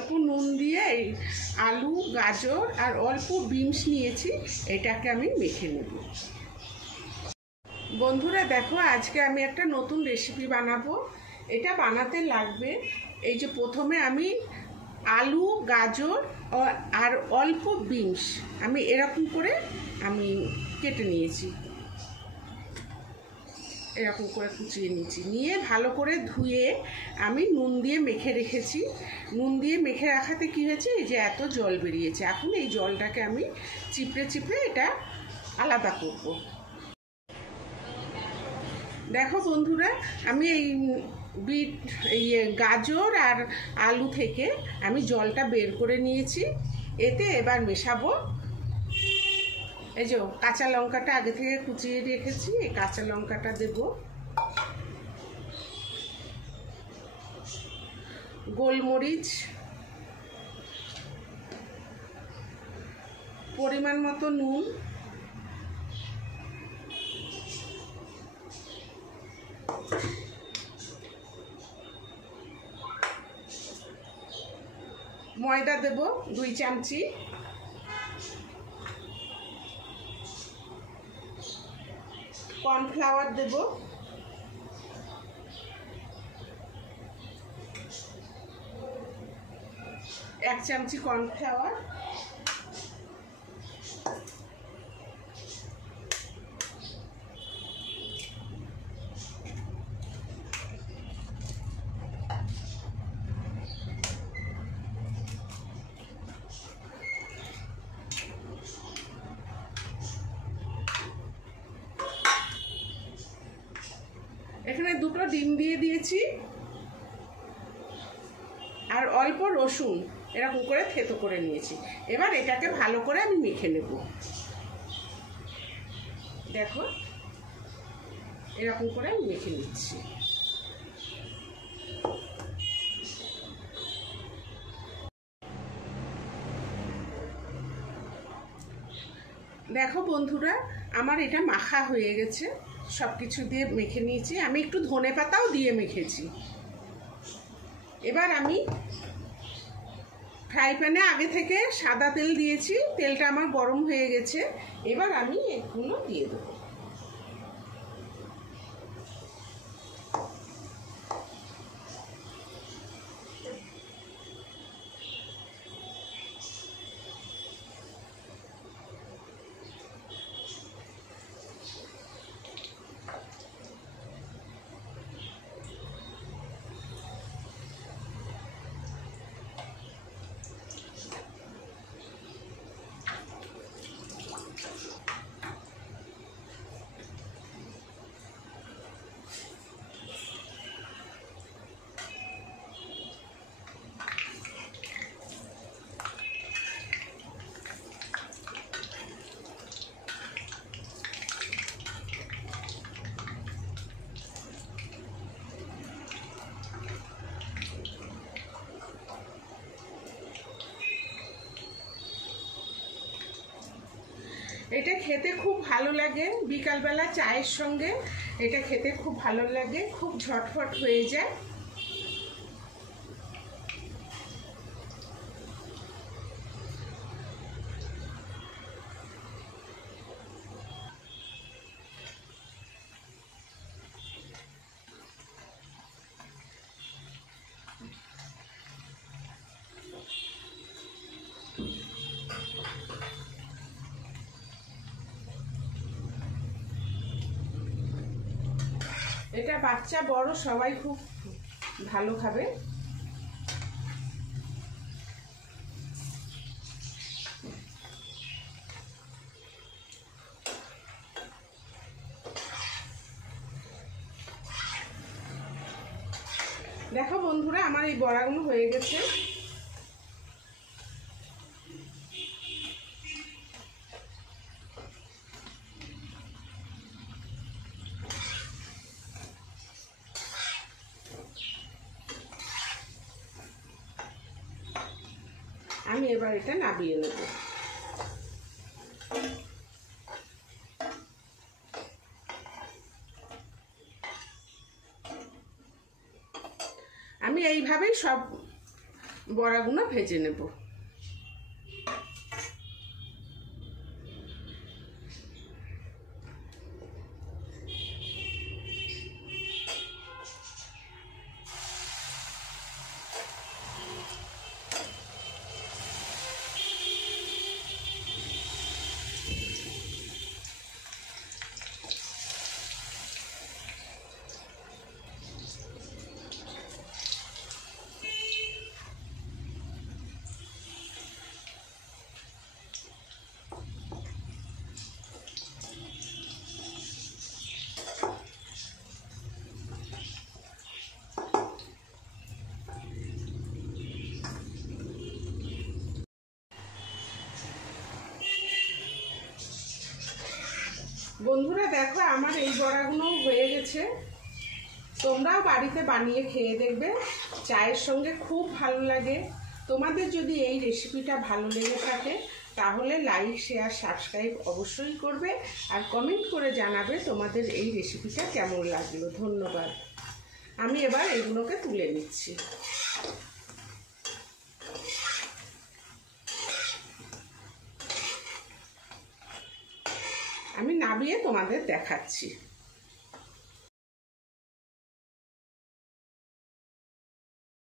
অল্প নুন দিয়ে আলু, গাজর আর অল্প বিনস নিয়েছি, এটাকে আমি মেখে নেব। বন্ধুরা দেখো, আজকে আমি একটা নতুন রেসিপি বানাবো। এটা বানাতে লাগবে, এই যে প্রথমে আমি আলু, গাজর আর অল্প বিনস আমি এরকম করে আমি কেটে নিয়েছি, এরকম করে কুচিয়ে নিয়েছি, নিয়ে ভালো করে ধুয়ে আমি নুন দিয়ে মেখে রেখেছি। নুন দিয়ে মেখে রাখাতে কী হয়েছে, এই যে এত জল বেরিয়েছে, এখন এই জলটাকে আমি চিপড়ে চিপড়ে এটা আলাদা করব। দেখো বন্ধুরা, আমি এই গাজর আর আলু থেকে আমি জলটা বের করে নিয়েছি। এতে এবার মেশাবো এই যে কাঁচা লঙ্কাটা আগে থেকে কুচিয়ে রেখেছি, এই কাঁচা লঙ্কাটা দেব, গোলমরিচ, পরিমাণ মতো নুন, ময়দা দেব 2 চামচি, কর্নফ্লাওয়ার দেব এক চামচি কর্নফ্লাওয়ার, এখানে 2টো ডিম দিয়ে দিয়েছি, আর অল্প রসুন এরকম করে থেতো করে নিয়েছি। এবার এটাকে ভালো করে আমি মেখে নেব। দেখো, এরকম করে আমি মেখে নিচ্ছি। দেখো বন্ধুরা, আমার এটা মাখা হয়ে গেছে, সব কিছু দিয়ে মেখে নিয়েছি। আমি একটু ধনেপাতাও দিয়ে মেখেছি। এবার আমি ফ্রাই প্যানে আগে থেকে সাদা তেল দিয়েছি, তেলটা আমার গরম হয়ে গেছে। এবার আমি এগুলো দিয়ে দেবো। এটা খেতে খুব ভালো লাগে, বিকালবেলা চায়ের সঙ্গে এটা খেতে খুব ভালো লাগে, খুব ঝটফট হয়ে যায়। এটা বাচ্চা বড় সবাই খুব ভালো খাবে। দেখো বন্ধুরা, আমার এই বড়াগুলো হয়ে গেছে। আমি এবার এটা নামিয়ে নেব। আমি এইভাবেই সব বড়াগুলো ভেজে নেব। বন্ধুরা দেখো আমার এই বড়াগুলো হয়ে গেছে। তোমরাও বাড়িতে বানিয়ে খেয়ে দেখবে, চায়ের সঙ্গে খুব ভালো লাগে। তোমাদের যদি এই রেসিপিটা ভালো লেগে থাকে তাহলে লাইক, শেয়ার, সাবস্ক্রাইব অবশ্যই করবে আর কমেন্ট করে জানাবে তোমাদের এই রেসিপিটা কেমন লাগলো। ধন্যবাদ। আমি এবার এগুলোকে তুলে নিচ্ছি। আমি নামিয়ে তোমাদের দেখাচ্ছি।